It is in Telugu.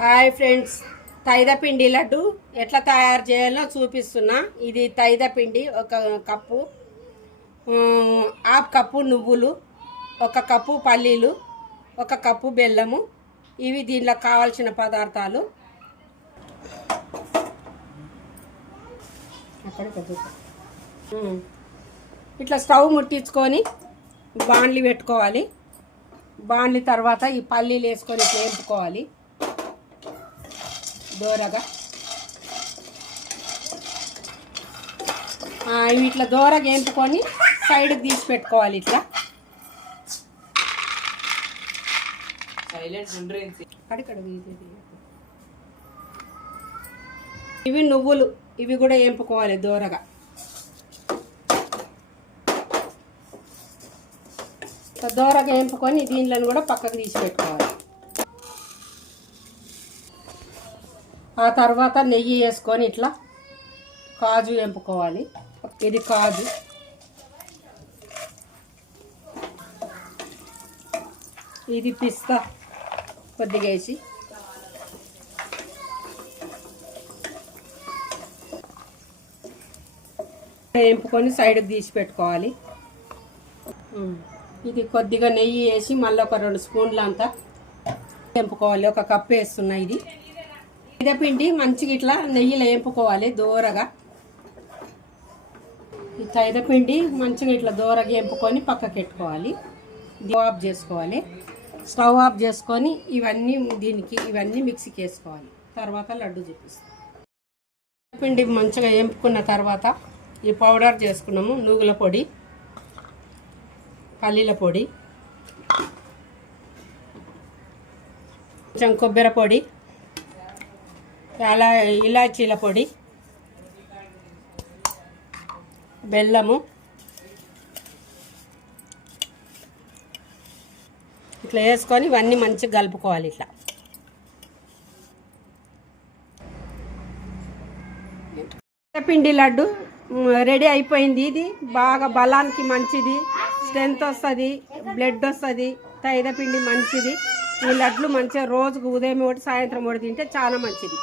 హాయ్ ఫ్రెండ్స్, తైద పిండి లడ్డు ఎట్లా తయారు చేయాలో చూపిస్తున్నా. ఇది తైద పిండి ఒక కప్పు, హాఫ్ కప్పు నువ్వులు, ఒక కప్పు పల్లీలు, ఒక కప్పు బెల్లము. ఇవి దీనిలో కావాల్సిన పదార్థాలు. ఇట్లా స్టవ్ ముట్టించుకొని బాండ్లీ పెట్టుకోవాలి. బాండ్లీ తర్వాత ఈ పల్లీలు వేసుకొని ఇట్లా వేపుకోవాలి దోరగా. ఇట్లా దోరగా వేపుకొని సైడ్కి తీసి పెట్టుకోవాలి. ఇట్లా ఇవి నువ్వులు, ఇవి కూడా వేపుకోవాలి దోరగా. దోరగా వేపుకొని దీనిలో కూడా పక్కకు తీసి పెట్టుకోవాలి. ఆ తర్వాత నెయ్యి వేసుకొని ఇట్లా కాజు వేపుకోవాలి. ఇది కాజు, ఇది పిస్తా కొద్దిగా వేసి వేపుకొని సైడ్కి తీసి పెట్టుకోవాలి. ఇది కొద్దిగా నెయ్యి వేసి మళ్ళీ ఒక 2 స్పూన్లు అంతా వేపుకోవాలి. ఒక కప్పు వేస్తున్నా. ఇది మైదాపిండి మంచిగా ఇట్లా నెయ్యిలో వేపుకోవాలి దోరగా. ఈ మైదాపిండి మంచిగా ఇట్లా దోరగా వేపుకొని పక్కకి పెట్టుకోవాలి. ఆఫ్ చేసుకోవాలి. స్టవ్ ఆఫ్ చేసుకొని ఇవన్నీ మిక్సీకి వేసుకోవాలి. తర్వాత లడ్డు చూపిస్తాం. పిండి మంచిగా వేపుకున్న తర్వాత ఈ పౌడర్ చేసుకున్నాము. నువ్వుల పొడి, పల్లీల పొడి, కొంచెం కొబ్బరి పొడి, ఇలాచీల పొడి, బెల్లము, ఇట్లా వేసుకొని ఇవన్నీ మంచిగా కలుపుకోవాలి. ఇట్లా పిండి లడ్డు రెడీ అయిపోయింది. ఇది బాగా బలానికి మంచిది, స్ట్రెంత్ వస్తుంది, బ్లడ్ వస్తుంది. తైద పిండి మంచిది. ఈ లడ్లు మంచిగా రోజుకు ఉదయం ఒకటి సాయంత్రం ఒకటి తింటే చాలా మంచిది.